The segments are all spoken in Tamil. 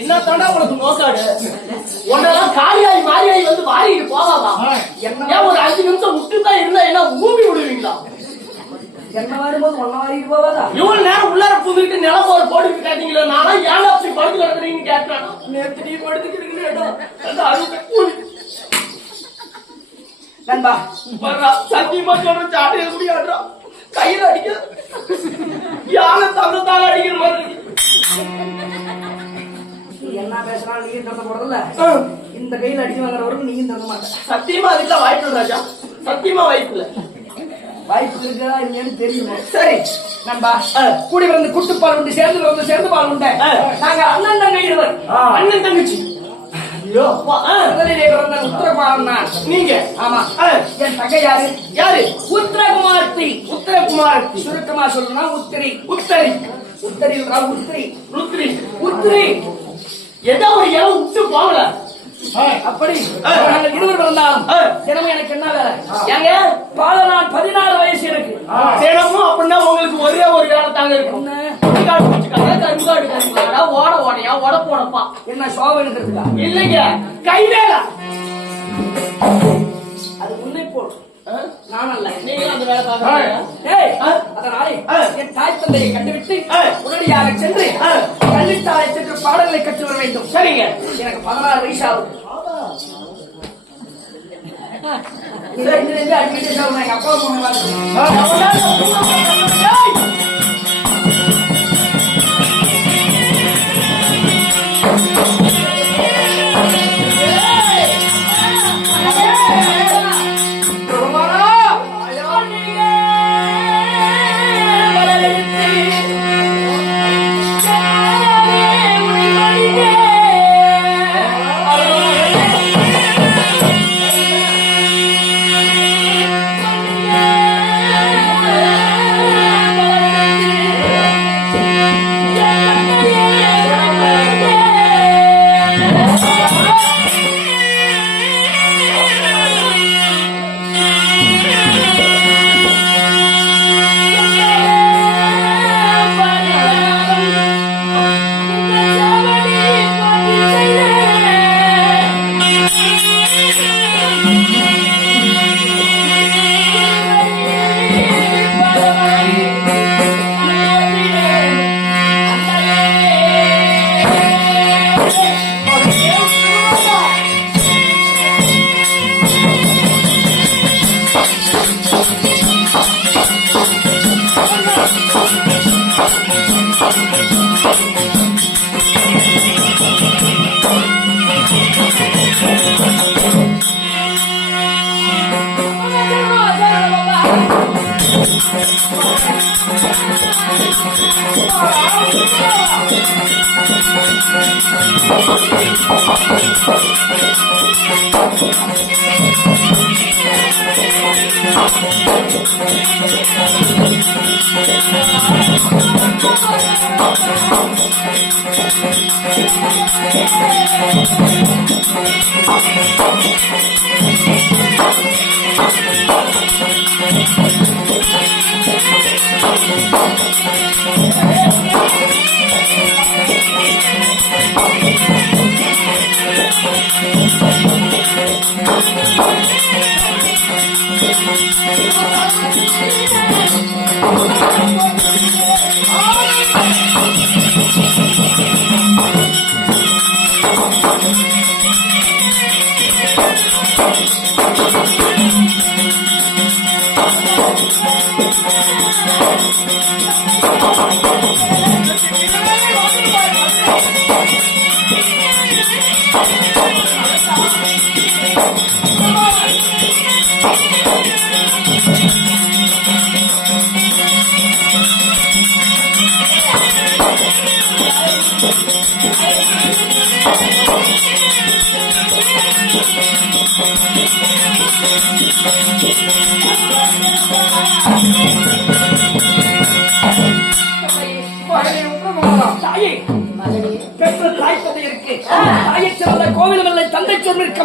என்ன தாண்டா உனக்கு நோக்காடு உன்னெல்லாம் காலியாகி மாறியாகி வந்து மாறிட்டு போவாதா என்ன ஒரு 5 நிமிஷம் விட்டுதான் இருந்தா என்ன ஊம்பி விடுவீங்களா என்ன வரும்போது ஒன்ன மாறிட்டு போவாதா இவ்வளவு நேரம் உள்ளார புதுக்கிட்டு நிலம் ஒரு போட்டு கேட்டீங்களா நானா ஏன் அப்படி படுத்து கிடக்குறீங்கன்னு கேட்டேன் நேற்று நீ படுத்துக்கிறீங்க நண்பா சத்தியமா சொல்ற சாடைய முடியாடுறா கையில அடிக்க யானை தந்தத்தால அடிக்கிற மாதிரி என்ன பேசுறாலும் நீங்க தந்த போறதில்ல இந்த கையில அடிச்சு வாங்குறவருக்கு நீங்க தந்த மாட்டேன் சத்தியமா அதுக்கெல்லாம் வாய்ப்பு ராஜா சத்தியமா வாய்ப்பு இல்ல வாய்ப்பு இருக்கா இல்லையான்னு தெரியும் சரி நண்பா கூடி வந்து குட்டுப்பால் உண்டு சேர்ந்து பால் உண்டு நாங்க அண்ணன் தங்கை இருவர் அண்ணன் தங்கச்சி நீங்க ஆமா என் தங்கை யாரு உத்தரகுமார்த்தி சுருக்கமா சொல்லணும்னா உத்திரி ஏதோ ஒரு இடம் விட்டு போகல அப்படி இருவர் பிறந்தாலும் தினமும் எனக்கு என்ன வேலை ஏங்க நான் 16 வயசு எனக்கு தினமும் அப்படின்னா உங்களுக்கு ஒரே ஒரு வேலை தாங்க இருக்கும் ஓடையா ஓட போனப்பா என்ன சோகம் இருக்கிறதுக்கா இல்லைங்க கை வேலை அது முன்னே போடும் நானல்ல நீங்க அந்த வேலை பாக்க அதனாலே என் தாய் தந்தையை கண்டுவிட்டு உடனடியாக சென்று கல்வித்தாலை சென்று பாடல்களை கற்று வர வேண்டும் சரிங்க எனக்கு 16 வயசு ஆகுது எங்க அப்பா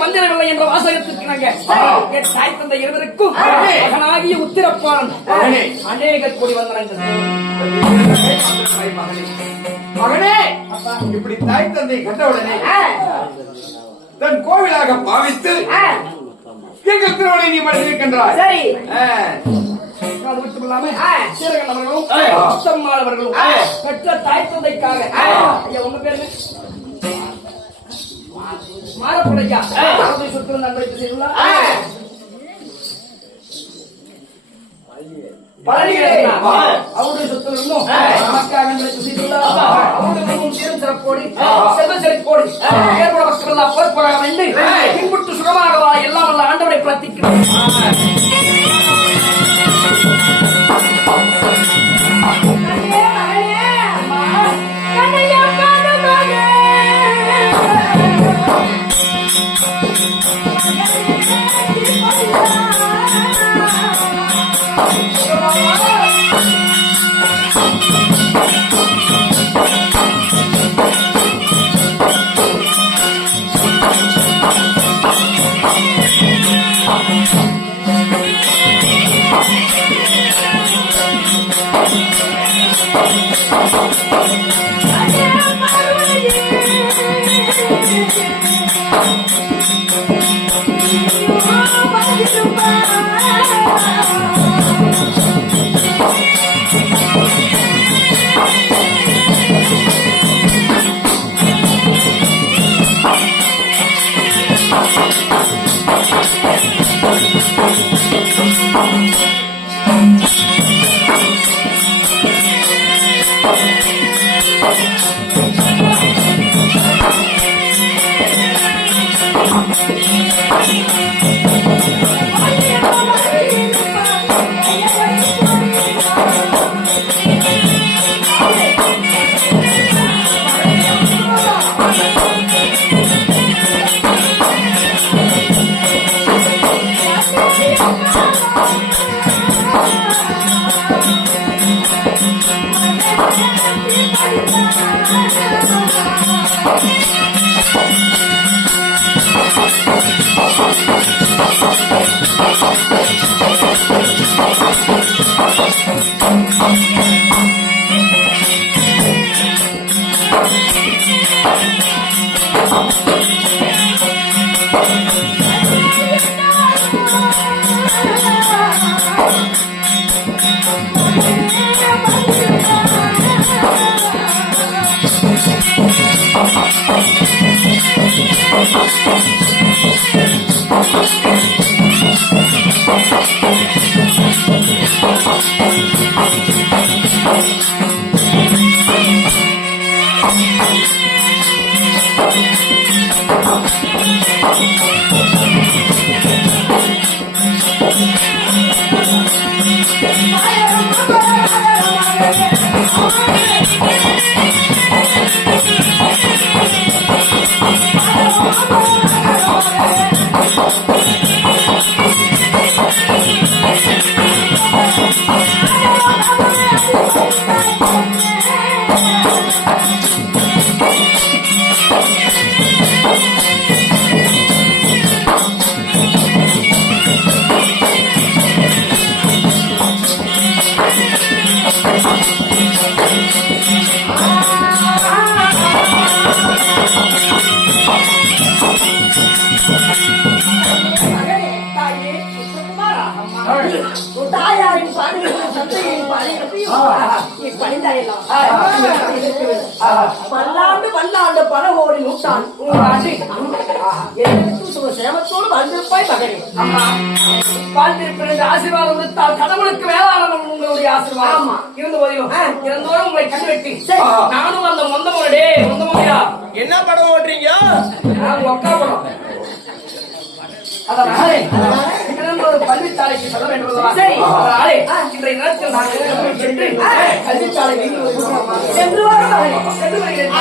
மந்திரமில்லை என்ற வாசகத்திற்கு என் தாய் தந்தை இருவருக்கும் மகனாகிய உத்திரப்பாளன் அநேக கோடி வந்தனங்கள். மகனே, இப்படி தாய் தந்தை கண்டவுடனே தன் கோவிலாக பாவித்து எங்கள் திருவனை நீ மறைந்திருக்கின்றாய். சரி, அது மட்டும் இல்லாம சீரகன் அவர்களும் உத்தம்மாள் அவர்களும் பெற்ற தாய் தந்தைக்காக ஐயா உங்க பேரு மாறப்படையா சொத்து நன்மை செய்துள்ளா அவருடைய சொத்து இருந்தும் நமக்காக நன்மை செய்துள்ளா அவருடைய சீரம் சிறப்போடு செல்வ சிறப்போடு ஏற்பட மக்கள் போர்ப்படாக என்று பின்புட்டு சுகமாக வா எல்லாம் வல்ல ஆண்டவரை பிரார்த்திக்கிறோம். நீ பணிந்தாயெல்லாம் பல்லாண்டு பல்லாண்டு பல கோடி நூற்றாண்டு சேமத்தோடு வந்திருப்பாய் மகனே. அம்மா வாழ்ந்திருப்பிற ஆசீர்வாதம் கொடுத்தால் கடவுளுக்கு வேளாண் உங்களுடைய ஆசீர்வாதம் இருந்த போதிலும் இருந்தோறும் உங்களை கண்டுவெட்டி நானும் அந்த மொந்தமோடே மொந்தமோடியா என்ன படம் ஓட்டுறீங்க? நான் ஒக்கா படம் அதனாலே இங்கிருந்து ஒரு கல்விச்சாலைக்கு செல்ல வேண்டும் அதனாலே இன்றைய நேரத்தில் நான் சென்று கல்விச்சாலை சென்று வருகிறேன்.